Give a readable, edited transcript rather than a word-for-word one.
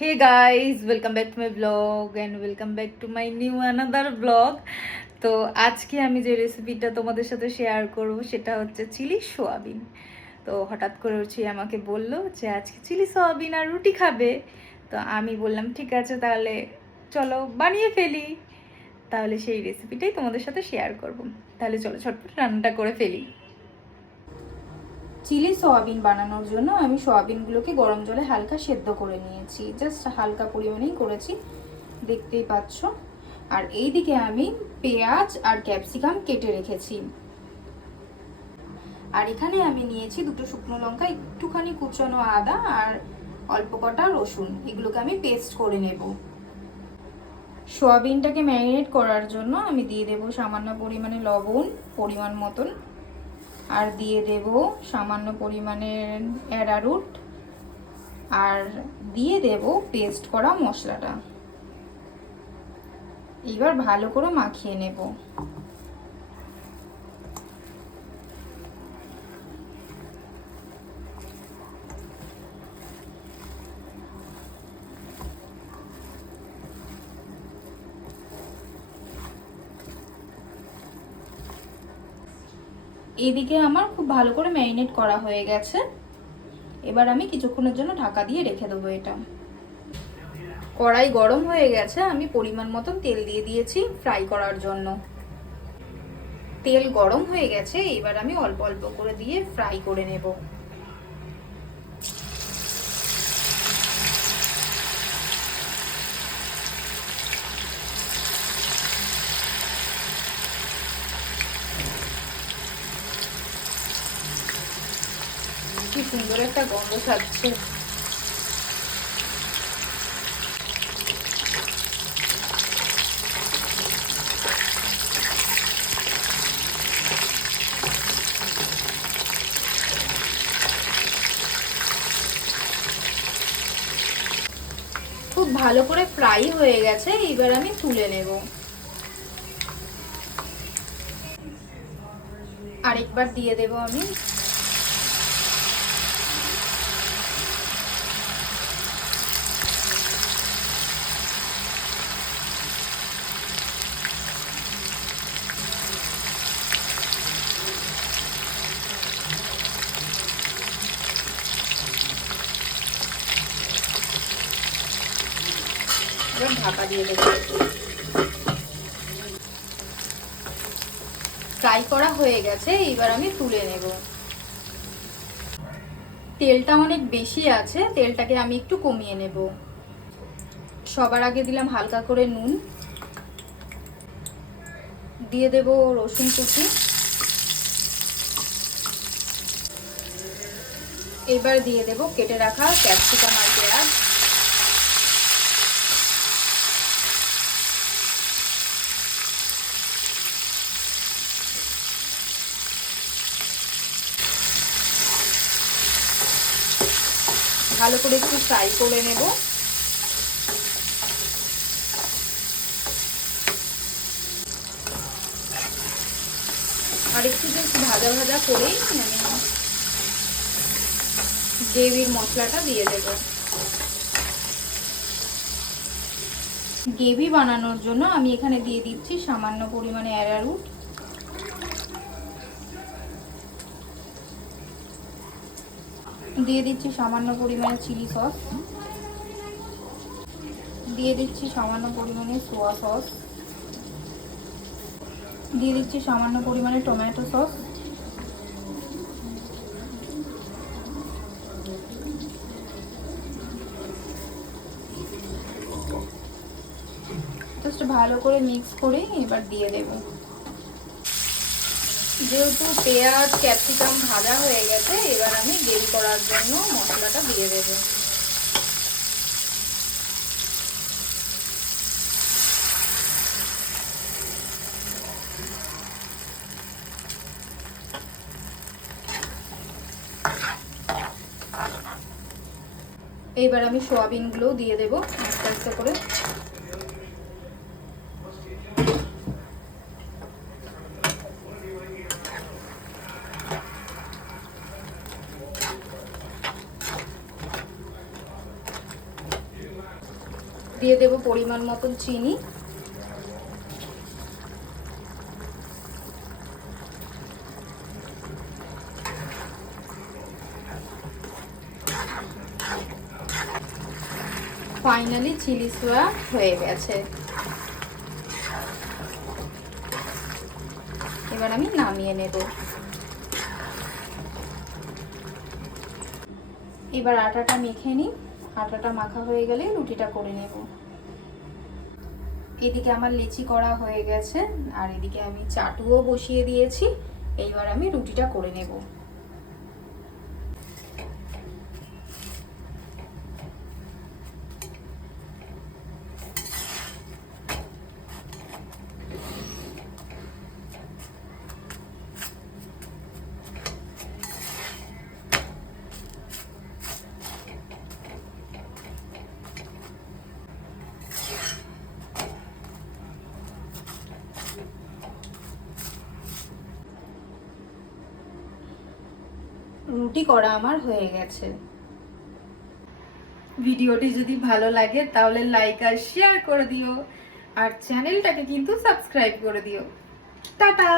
Hey guys, welcome back to my vlog and welcome back to my new another vlog. তো আজকে আমি যে রেসিপিটা তোমাদের সাথে শেয়ার করব সেটা হচ্ছে চিলি সোয়াবিন। তো হঠাৎ করে উঠি আমাকে বলল যে আজকে চিলি সোয়াবিন আর রুটি খাবে। তো আমি বললাম ঠিক আছে তাহলে চলো বানিয়ে ফেলি। তাহলে সেই রেসিপিটাই তোমাদের সাথে শেয়ার করব। তাহলে চলো ঝটপট রান্নাটা করে ফেলি। চিলি সোয়াবিন বানানোর জন্য আমি সোয়াবিনগুলোকে গরম জলে হালকা সেদ্ধ করে নিয়েছি, জাস্ট হালকা পরিমাণেই করেছি, দেখতেই পাচ্ছ। আর এইদিকে আমি পেঁয়াজ আর ক্যাপসিকাম কেটে রেখেছি। আর এখানে আমি নিয়েছি দুটো শুকনো লঙ্কা, একটুখানি কুচানো আদা আর অল্প কটা রসুন, এগুলোকে আমি পেস্ট করে নেব। সোয়াবিনটাকে ম্যারিনেট করার জন্য আমি দিয়ে দেব সামান্য পরিমাণে লবণ, পরিমাণ মতন, আর দিয়ে দেব সামান্য পরিমাণের অ্যারারুট, আর দিয়ে দেব পেস্ট করা মশলাটা। এবার ভালো করে মাখিয়ে নেব। এদিকে আমার খুব ভালো করে ম্যারিনেট করা হয়ে গেছে। এবার আমি কিছুক্ষণের জন্য ঢাকা দিয়ে রেখে দেবো এটা। কড়াই গরম হয়ে গেছে, আমি পরিমাণ মতন তেল দিয়ে দিয়েছি ফ্রাই করার জন্য। তেল গরম হয়ে গেছে, এবার আমি অল্প অল্প করে দিয়ে ফ্রাই করে নেব। কি সুন্দর একটা গন্ধ ছাড়ছে। খুব ভালো করে ফ্রাই হয়ে গেছে, এবার আমি তুলে নেব। আরেকবার দিয়ে দেব আমি। এবার ঢাকা দিয়ে দেব। ফ্রাই করা হয়ে গেছে, এবার আমি তুলে নেব। তেলটা অনেক বেশি আছে, তেলটাকে আমি একটু কমিয়ে নেব। সবার আগে দিলাম হালকা করে নুন, দিয়ে দেব রসুন কুচি, এবার দিয়ে দেব কেটে রাখা ক্যাপসিকাম আর পেঁয়াজ, ভালো করে একটু ফ্রাই করে নেব। আর একটু জাস্ট ভাজা ভাজা করেই আমি গ্রেভির মশলাটা দিয়ে দেব। গ্রেভি বানানোর জন্য আমি এখানে দিয়ে দিচ্ছি সামান্য পরিমাণে অ্যারারুট, দিয়ে দিচ্ছি সামান্য পরিমাণে চিলি সস, দিয়ে দিচ্ছি সামান্য পরিমাণে সোয়া সস, দিয়ে দিচ্ছি সামান্য পরিমাণে টমেটো সস, জাস্ট ভালো করে মিক্স করে এবার দিয়ে দেব। যেহেতু পেঁয়াজ ক্যাপসিকাম ভাজা হয়ে গেছে, এবার আমি গ্রেভি করার জন্য মশলাটা দিয়ে দেব। এবার আমি সোয়াবিনগুলো দিয়ে দেব আস্তে আস্তে করে। দিয়ে দেব পরিমাণ মতন চিনি। ফাইনালি চিলি সোয়া হয়ে গেছে। এবার আমি নামিয়ে নেব। এবার আটাটা মেখে নিই। আটাটা মাখা হয়ে গেলে রুটিটা করে নেব। এদিকে আমার লেচি করা হয়ে গেছে আর এদিকে আমি চাটুও বসিয়ে দিয়েছি। এইবার আমি রুটিটা করে নেব। রুটি করা আমার হয়ে গেছে। ভিডিওটি যদি ভালো লাগে তাহলে লাইক আর শেয়ার করে দিও, আর চ্যানেলটাকে কিন্তু সাবস্ক্রাইব করে দিও। টাটা।